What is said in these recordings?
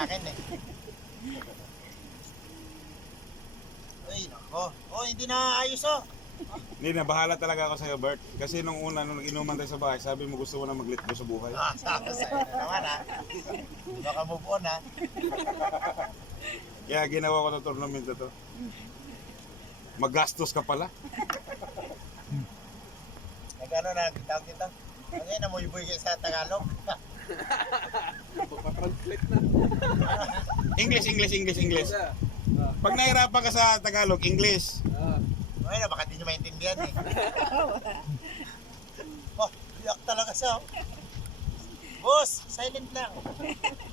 Akin eh. Ay, nako. Oh, hindi na ayos oh. Hindi na, bahala talaga ako sa'yo, Bert. Kasi nung una, nung nag-inuman tayo sa bahay, sabi mo gusto mo na mag-let go sa buhay. Sabi sa'yo naman ha. Hindi baka move on ha. Kaya ginawa ko ng tournament na to. Magastos ka pala. Nag-ano na, tawag dito. Ngayon, namuy-buy kayo sa Tagalog. Translate na. English. Pag nahirapan ka sa Tagalog, English. Ngayon, baka hindi nyo maintindihan eh. Oh, iyak talaga siya oh. Boss, silent lang.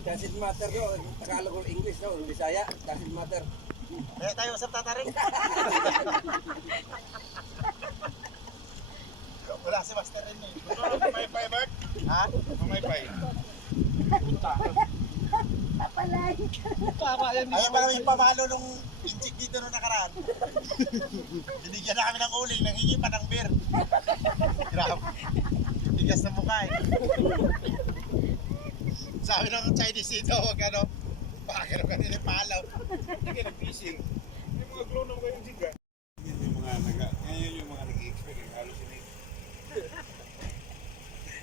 Doesn't matter no, Tagalog or English no, Bisaya, doesn't matter. Kaya tayo usap tataring. Wala si Master rin eh. Mamay-pay, Bert? Ha? Mamay-pay. Ayaw pa namin pamalo nung inchik dito nung nakaraan. Binigyan na kami ng uling, nanghingi pa ng beer. Grabe. Tigas na mukha eh. Sabi ng Chinese dito, huwag ano, bakit ka nila palaw. Hindi ka nag-fishing. Yung mga glow naman kayong jiga. Yung mga ngayon yung mga nag-i-experience, hallucinate.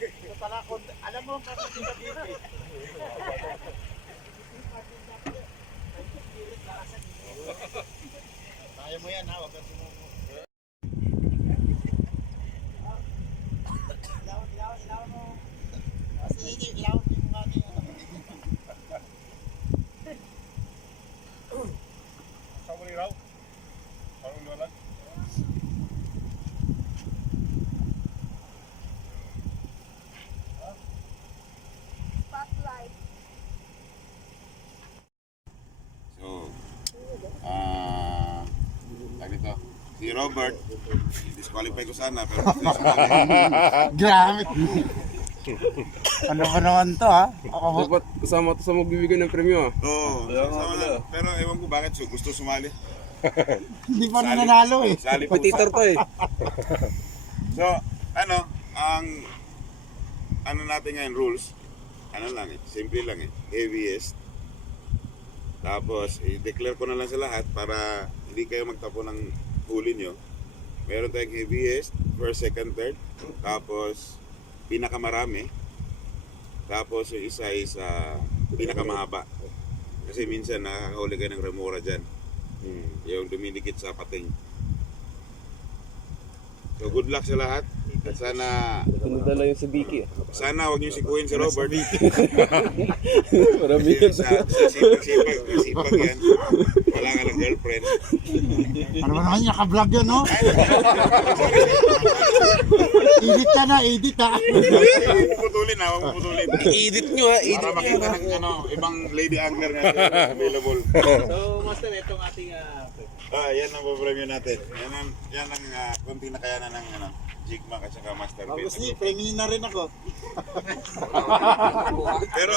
Ito pala, alam mo kung kasi dito dito eh. Kaya mo yan ha, huwag kang sumuko. Ilawan mo. Sige, ilawan mo yung mukha niya. Saan mo raw? Parang luwalag. So, ganito. Si Robert, disqualify ko sana, pero gusto niya sumali. Grabe. Ano ba naman to ha? Ako mo. Dapat kasama to sa magbibigay ng premyo. Oo, Kaya nga sama pala. na. Pero ewan ko bakit gusto sumali. Hindi pa nanalo eh. Sali po. Competitor to eh. So, ano, ano natin ngayon rules, ano lang eh, simple lang eh, heaviest. Tapos, i-declare ko na lang sa lahat para hindi kayo magtapo ng huli nyo. Meron tayong heaviest, first, second, third. Tapos, pinakamarami. Tapos, yung isa is pinakamahaba. Kasi minsan nakakahuli kayo ng remora dyan. Yung dumidikit sa pating. So, good luck sa lahat. At sana, Pinadala yung si Vicky. sana wag niyo sikuhin si Robert. Marami Kasi sa sipag yan. Wala ka ng girlfriend. Ano ba naman naka-vlog yun no? Edit ka na, edit ha. Huwag mo putulin ha, huwag mo putulin. I-edit nyo ha, Para makita ng ibang lady angler nga available. So, Master, itong ating Yan ang pa-premyo natin. Yan ang konti na kaya ng Jigma at saka Master Pit. Kasi premium na rin ako. Pero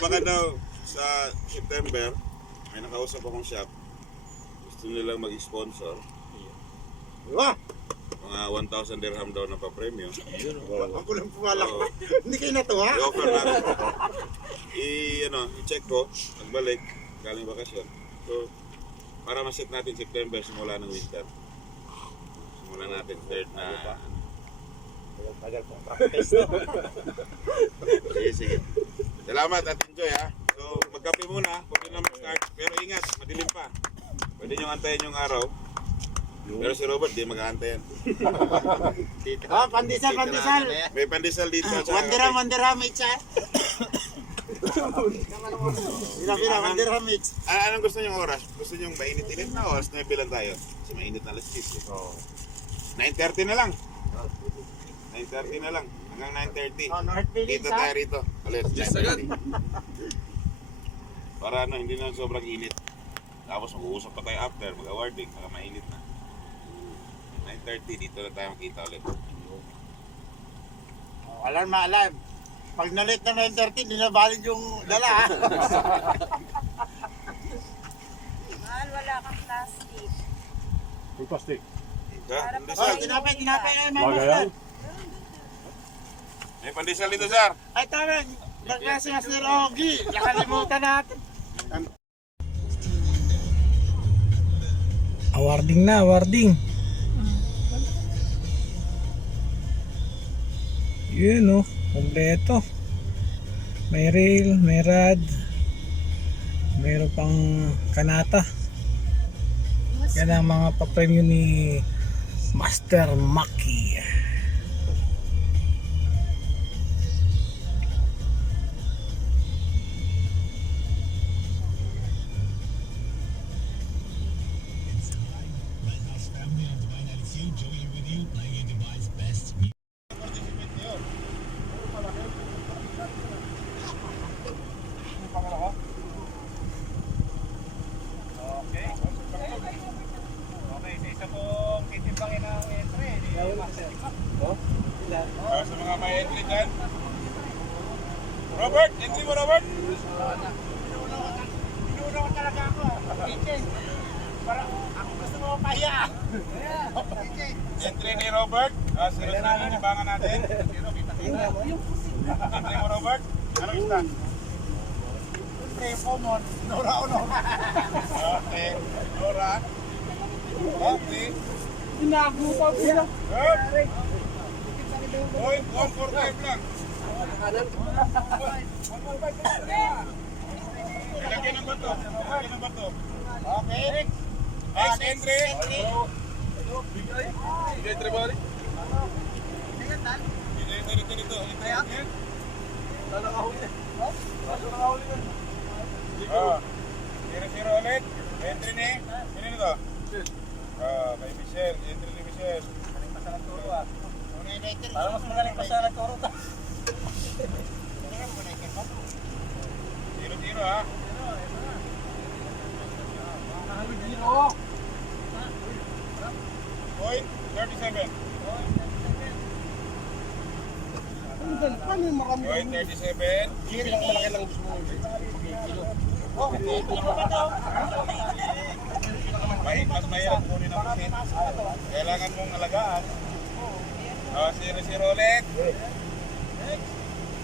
baka daw sa September, may nakausap akong shop. Gusto nilang mag-sponsor. Wah! Mga 1,000 dirham daw na pa-premyo. Ako lang pumalak. Hindi kayo natuwa? I-offer natin. I-check ko, nagbalik, galing bakasyon. So, para ma-set natin September, simula ng winter. Simula natin third na... Tagal kong practice no? Sige. Salamat at enjoy ha. So, magkape muna, pwede na mag-start. Pero ingat, madilim pa. Pwede nyo antayin yung araw. Pero si Robert, di mag-aantayan. Pandesal. May pandesal dito. One dirham each ha? One dirham each. Anong gusto nyo oras? Gusto nyo mainit-init na oras? 9 lang tayo. Kasi mainit na alas 10. 9:30 na lang. 9:30 na lang. Hanggang 9:30. North Village Dito ha? tayo rito. Ulit. Yes, agad. Para hindi na sobrang init. Tapos mag-uusap pa tayo after. Mag-awarding. Baka mainit na. 9:30. Dito na tayo makita ulit. Alam. Pag na-late na 9:30, hindi na valid yung dala ha? Mahal, wala kang plastic. Plastic. Oh, tinapay kayo mga Bagay yan. May pandesal dito, sir. Ay, tama. Baka si Master Ogie. Nakalimutan natin. Awarding na, awarding. Yun oh, kompleto. May rail, may rad. Mayroon pang kanata. Yan ang mga papremyo ni Master Maki. Sa mga may entry dyan. Robert, entry mo Robert. Pinuuna ko talaga ako. Para ako gusto mo pahiya. Entry ni Robert. Sino libangan natin. Entry mo Robert. Anong isda? Common. Nora o Nora. Okay. Nora. Okay. Inagupa sila. Good. Point 145 lang. Ilagyan ng bato. Ilagyan ng bato. Okay. Next entry. Entry ba rin? Dito. Zero ulit. Entry ni? Sino nito? Kay Michelle. Entry ni Michelle. Para mas magaling pa sa nagturo ta. 0-0 ha. Point 37. Point 37. Kiri lang malaki lang gusto mo. Mas mahirap kunin ang pusit. Kailangan mong alagaan. 0-0 ulit.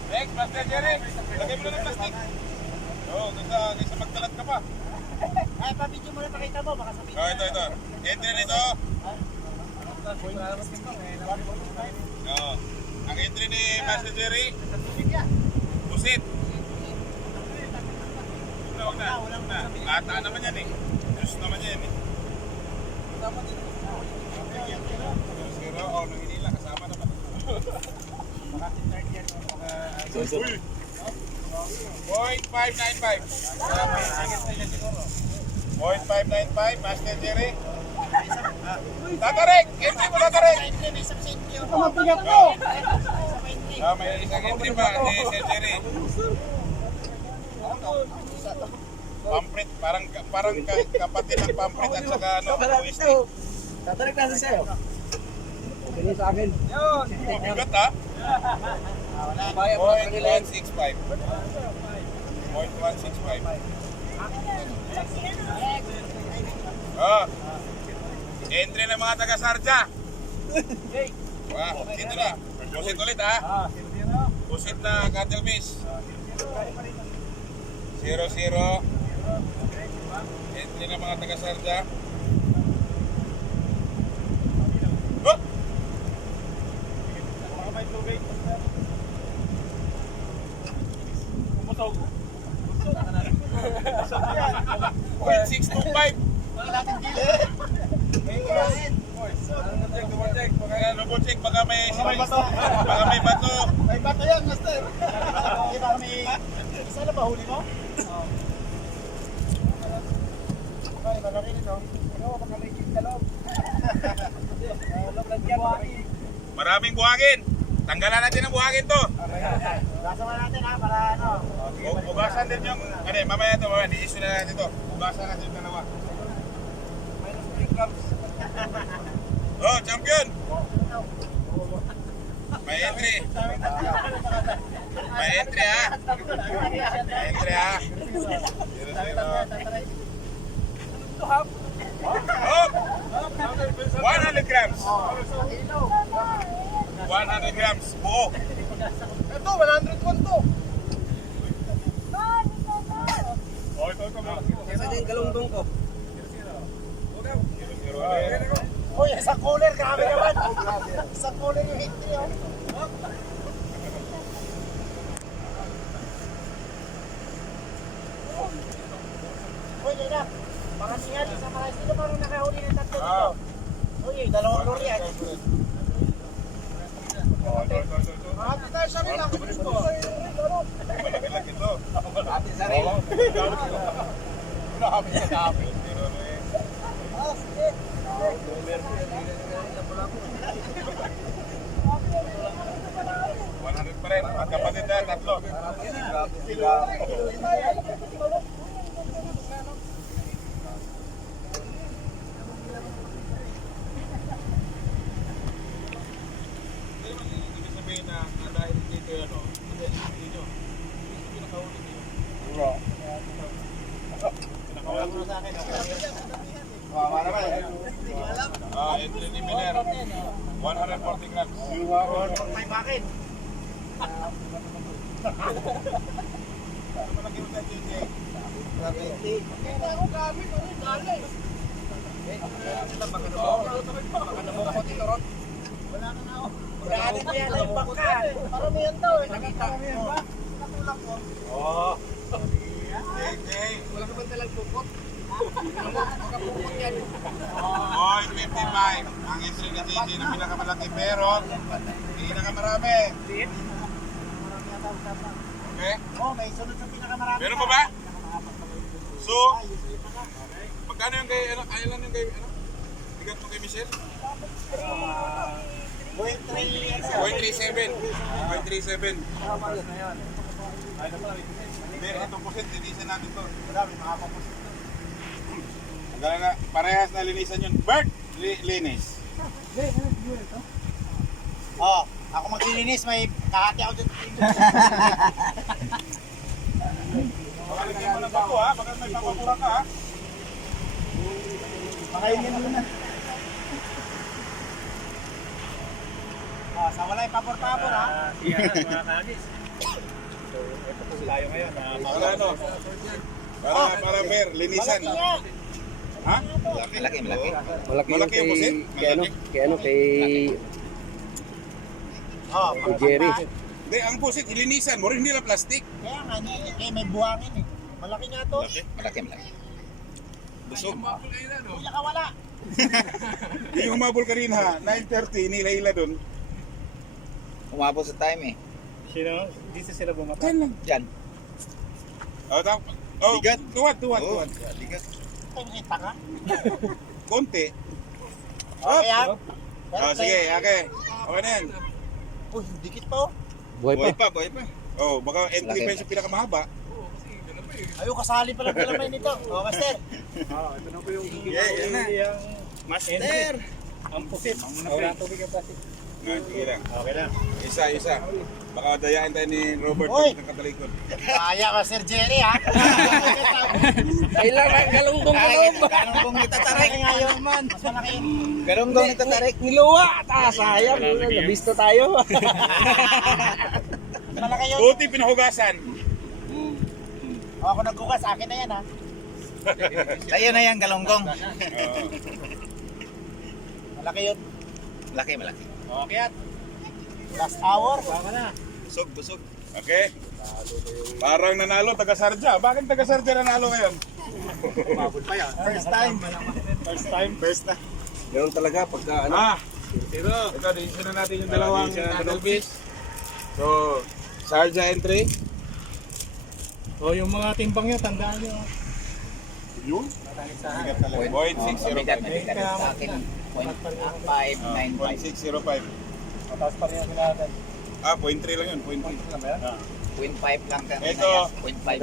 Next, Master Jerry. Lagay mo na ng plastic. Kaysa magkalat ka pa. Ay, pa-video mo na pakita mo. Baka sabihin. Ito. Entry nito. Ang entry ni Master Jerry. Pusit. Huwag na. Ata naman yan eh. Diyos naman yan eh. Nang hinila, kasama naman. Point 595. Point 595, Master Jerry. Tatarek! Entry mo, Tatarek! Mabigat mo. May isang entry pa ni Sir Jerry. Pampret, parang kapatid ng pampret at saka twisty. Tatarik na sa'yo. Sige sa akin. Mabigat ha? Point 165. Point 165. Entry ng mga taga-Sarja. Dito na. Pusit ulit ha. Pusit na cattle miss. 0-0. Entry ng mga taga-Sarja. Point 625. Double check, baka may bato. May bato yan, Master. Di ba may... Isa na ba huli mo? Ay, malaki rin, no? Baka may kintalog. Maraming buhangin. Tanggalan natin ang buhangin to. Kasama natin ha, para ano. Ugasan din yung... mamaya ito, i-issue na natin ito. Ugasan natin yung dalawa. Champion! May entry. May entry ha. May entry ha. 100 grams. 100 grams. Buo. Ito, 101 to. Nasaan yung galunggong ko? Uy, isang cooler, grabe naman. Isang cooler yung hit niyo. Uy, Lina, paramihan sa mga sino parang nakahuli ng tatlo dito. Uy, dalawang lori yan. Ate tayo sa nila. Malaki-laki to. Ate sarili. Grabe sa dami. Ah, sige. 100 pa rin. Magkapatid na, tatlo. Ibig sabihin na dahil dito yun, dito. Pinakahuli niyo. Pinakahuli mo sa akin. Entry ni Miller. 140 grams. May bakit? Malaki mo tayo, JJ. Daanin mo yan yung bangka. Paramihan daw eh. Nakita mo ba? Natulak mo. Oo. JJ. Wala ka ba talang pupot? Oy, 55. Ang entry ni JJ na pinakamalaki pero pinakamarami. Okay? Oh, may sunod sa pinakamarami. Meron pa ba? So, magkano yung kay, ano, ilan yung kay, ano? Bigat mo kay Michelle? 0.37. 0.37. Hindi, itong pusit, linisan natin to. Marami, makapapusin. Ang galing na, parehas na linisan yun. Bert, linis. Oh, ako maglilinis, may kahati ako dyan. Baka lagyan mo ng bako ha, baka may papapura ka ha. Makainin mo na. Oh, sa wala yung pabor-pabor ha. Para ano? Para Ber, linisan. Malaki nga. Ha? Malaki. Malaki yung pusit? Malaki? Kay Oh, Jerry. Hindi, ang pusit, ilinisan mo rin, hindi lang plastic. Kaya nga, may buhangin eh. Malaki nga to. Malaki. Busog. Kuya ka wala. Yung humabol kanina, 9:30, nila doon. Umabot sa time eh. Sino? Dito sila bumata. Diyan. Oh, Bigat. Tuwad. Ligat. Ito yung kita ka. Konti. Okay ha. Oh, sige, okay. Okay na yan. Uy, dikit pa oh. Buhay pa. Oh, baka entry Laki. pa yung sa pinakamahaba. Ayaw, kasali pa lang kalamay nito. Oh, Master. Ito na po yung yan na. Master! Ang pusit. Wala tubig ang plastic. Sige lang. Okay lang. Isa. Baka dayain tayo ni Robert Hoy! ng katalikod. Kaya Master Jerry ha. Kailangan galunggong ko loob. Galunggong itatarik ngayon man. Mas malaki yun. Galunggong itatarik. Niluwa. Sayang. Nabisto tayo. Mas malaki yun. Buti pinahugasan. Oh, ako nagkukas, akin na yan ha. Tayo na yan, galunggong. Malaki yun. Malaki. Okay at. Last hour. Baka na. Busog. Okay. Parang nanalo taga Sarja. Bakit taga Sarja nanalo ngayon? First time. First time. Ganun talaga pagka ano. Ito, decision na natin yung dalawang Elvis. So, Sarja entry. O yung mga timbang nyo, tandaan nyo. Yun? Point 605. Mabigat sa akin. 0.595. 0.605. Mataas pa rin ang natin. 0.3 lang yun. 0.3. 0.5 lang kami. Ito. 0.5.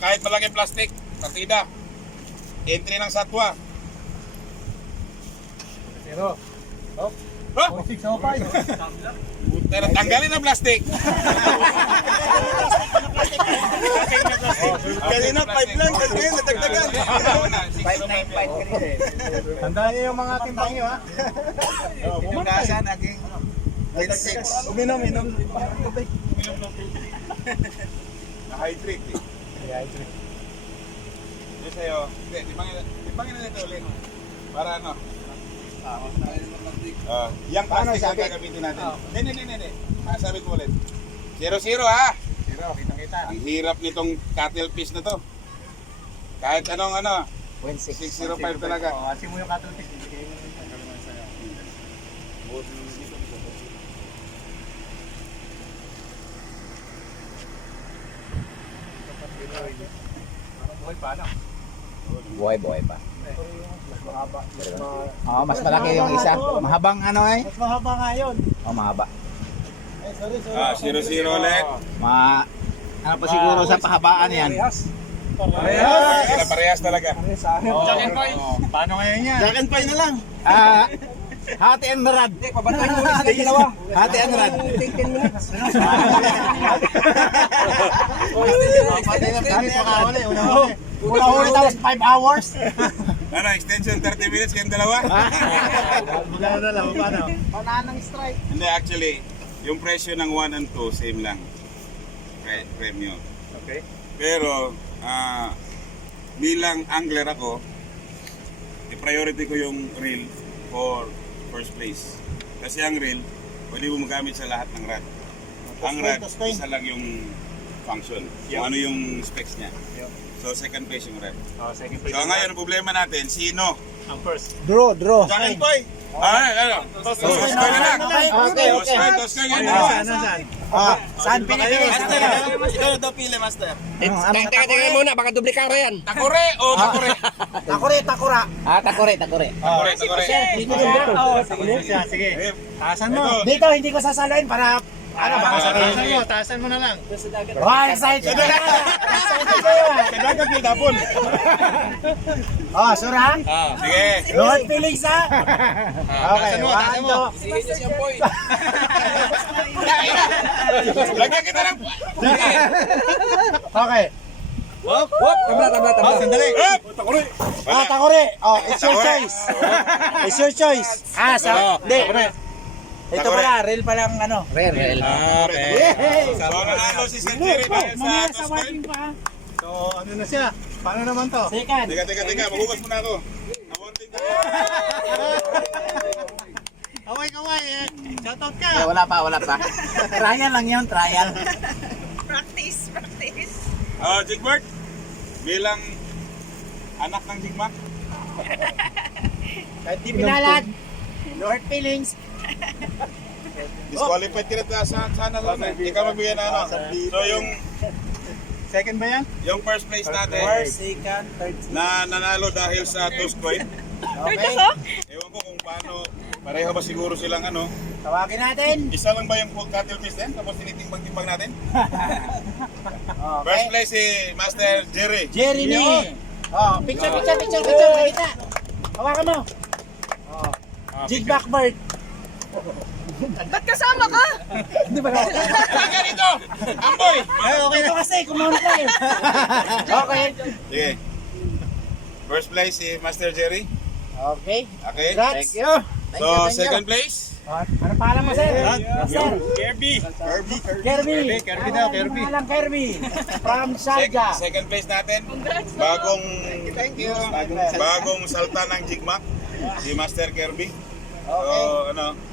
Kahit malaki plastic, partida. Entry ng Satwa. Pero, Ha? 605. Pero tanggalin ang plastic. Kanina 5 lang, kasi ngayon natagdagan. 595 kanina eh. Tandaan nyo yung mga timbang nyo ha. Bukasan, naging 0.6. Uminom. Na-hydrate eh. Yung sa'yo. Hindi, timbangin na ito ulit. Para ano? Yung plastic ang gagamitin natin. Hindi. Sabi ko ulit. 0-0 ha? 0, kitang-kita. Ang hirap nitong cuttlefish na to. Kahit anong ano. 605 talaga. Kasi mo yung cuttlefish, ibigay mo rin sa'yo. Buhay pa, ano? Buhay pa. Oo, mas malaki yung isa. Mahabang ano eh? Mas mahaba nga yun. Oo, mahaba. Sorry. 0-0 ulit. Ano pa siguro sa pahabaan yan? Parehas talaga. Jack and Boy. Paano ngayon yan? Jack and Pie na lang. Hati and rad. Pabantayin mo ulit sila dalawa. Hati and rad. Take 10 minutes. Una-uli tapos 5 hours. Ano, extension 30 minutes kayong dalawa? Magkano na lang, paano? Pananang strike. Hindi, actually, yung presyo ng 1 and 2, same lang. Premium. Okay. Pero, bilang angler ako, i-priority ko yung reel for first place. Kasi ang reel, pwede mo magamit sa lahat ng rod. Ang rod, isa lang yung function. Kung ano yung specs niya. So, second place yung rod. Second place. So, ngayon, ang problema natin, sino? Ang first. Draw. Jack and Boy! Ano? Toskoy na lang. Okay. Toskoy nga. Nasaan? Saan pinipili? Ikaw daw pili, Master. Teka muna, baka duplikara yan. Takore o takore? Takura. Takore. Takore. Sige. Taasan mo. Dito, hindi ko sasalain para Taasan mo na lang. Wow, excited ka na! Excited kayo! Kailangan mo dapon. Oh, sura? Sige. Lord feelings ha? Okay, Taasan mo. Sige niya siyang point. Lagyan kita ng... Okay. Tabla. Sandali. Takore. Takore. Oh, it's your Takore. choice. It's your choice. Hindi. Ito pala, real palang ano. Rare. Yay! So, nanalo si Sir Jerry dahil sa Toskoy. So, ano na siya? Paano naman to? Second. Teka. Magugas muna ako. Awarding tayo. Kaway. Shoutout ka. Wala pa. Trial lang yun, trial. Practice. Jigbert, bilang anak ng Jigmak, Kahit di pinalad. Lord feelings. disqualified ka na sana lang. Hindi ka magbigyan na ano. So, Second ba yan? yung first place natin Second, third. na nanalo dahil sa Toskoy. Okay. Ewan ko kung paano, pareho ba siguro silang ano. Tawagin natin. Isa lang ba yung cuttlefish din? Tapos tinitimbang-timbang natin? Okay. First place si Master Jerry. Jerry ni. Oh, picture. Nakita. Hawakan mo. Oh. Jig Blackbird. Ba't kasama ka? Hanggang dito! Amboy! Okay ito kasi, kumauna ka eh. Okay. Sige. First place si Master Jerry. Okay. Okay. Congrats. So, second place. Ano pangalan mo, sir? Master. Kirby. Kirby daw, Kirby. Pangalan Kirby. From Sharjah. Second place natin. Congrats. Bagong salta ng Jigmak. Si Master Kirby. So, Okay.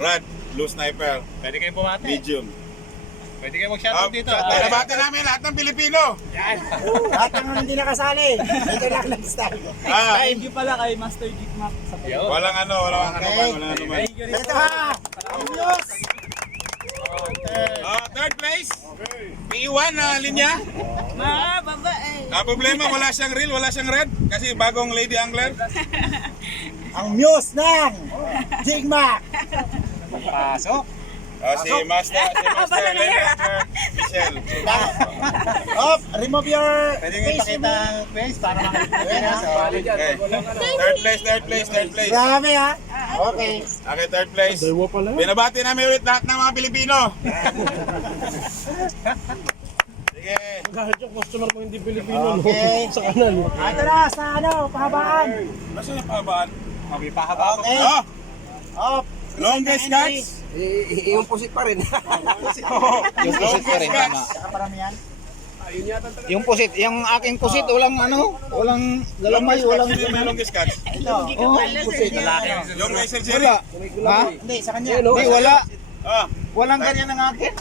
Rad, Blue Sniper, Pwede kayong bumati. medium. Pwede kayong mag-shoutout dito. Nabati namin lahat ng Pilipino. Lahat ng hindi nakasali. Ito lang nag-style. Thank you pala kay Master Jigmak sa Walang anuman. Ito ha. Ang news. Third place. P1 na linya. Babae. Ang problema, wala siyang reel, wala siyang red. Kasi bagong lady angler. Ang news ng Jigmak. Pasok. Si Master Michelle. Remove your Pwede nyo ipakita ang face para makikita sa wallet. Okay. Third place. Grabe ha. Okay. Okay, third place. Binabati namin ulit lahat ng mga Pilipino. Sige. Okay. Ito na sa pahabaan. Nasaan yung pahabaan? Mabipahaba pa. Okay. Oh! Longest catch? Yung pusit pa rin. Yung pusit pa rin, tama. Saka paramihan. Ayun yata ang taga. Yung pusit, yung aking pusit, walang walang galamay, walang... Sino may longest catch? Oh, pusit. Yung kay Sir Jerry? Wala. Ha? Hindi, sa kanya. Hindi, wala. Ah, Walang ganyan ang akin.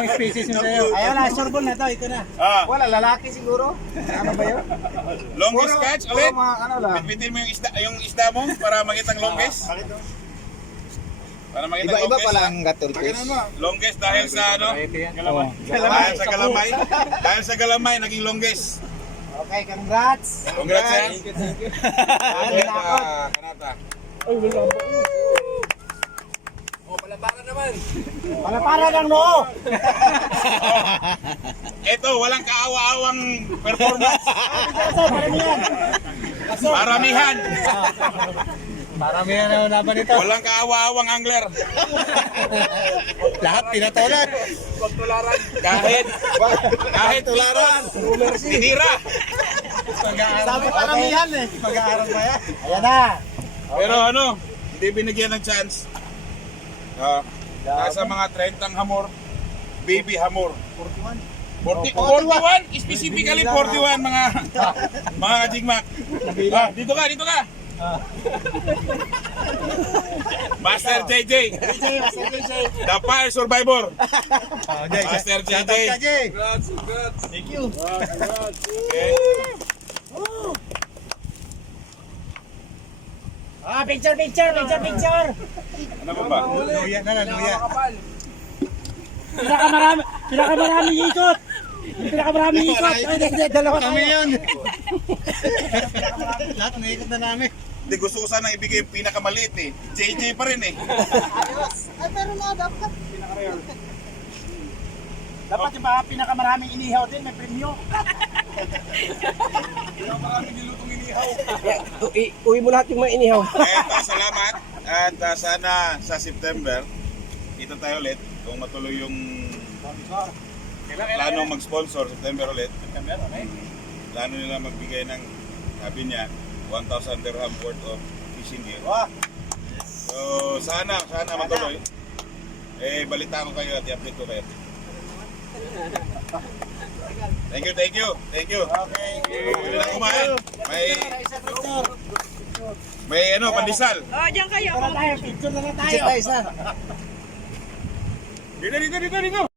Ang species mo sa'yo. Ayaw na, sorbol na to, ito na. Wala, lalaki siguro. Ano ba yun? longest catch ulit? Mga ano lang. Bitbitin mo yung isda mo para makita ang longest. Para makita ang Iba-iba longest. pala ang gatulpis. Longest dahil sa ano? Oh. Dahil sa galamay. Dahil sa galamay, naging longest. Okay, congrats. Congrats, yan. Kanata. Oh, palabakan naman. Palapara lang noo. Ito, walang kaawa-awang performance. Paramihan. Paramihan. Marami na laban ito. Walang kaawa-awang angler. Lahat pinatolan. Kahit tularan. Tinira. Sabi paramihan eh. Mag-aaral pa yan. Ayan na. Pero ano, hindi binigyan ng chance. Nasa mga 30 hamor, baby hamor. 41, specifically 41 mga kajigmak. Dito ka. Master JJ. The Fire Survivor. Master JJ. Thank you. Okay. Picture. Ano ba ba? Luya na lang, luya. Pinakamaraming ikot. Hindi, dalawa Kami tayo. yun. Lahat naikot na namin. Hindi, gusto ko sana ibigay yung pinakamaliit eh. JJ pa rin eh. Ay, pero na, dapat. Dapat yung mga pinakamaraming inihaw din, may premyo. Uwi mo lahat yung mga inihaw. Eto, salamat. At sana sa September, kita tayo ulit kung matuloy yung plano mag-sponsor September ulit. Plano nila magbigay ng, sabi niya, 1,000 dirham worth of fishing gear. So, sana matuloy. Balita ko kayo at i-update ko kayo. Thank you. Okay. Pwede na kumain. May pandesal. Oh, diyan kayo. Picture na tayo. Dito.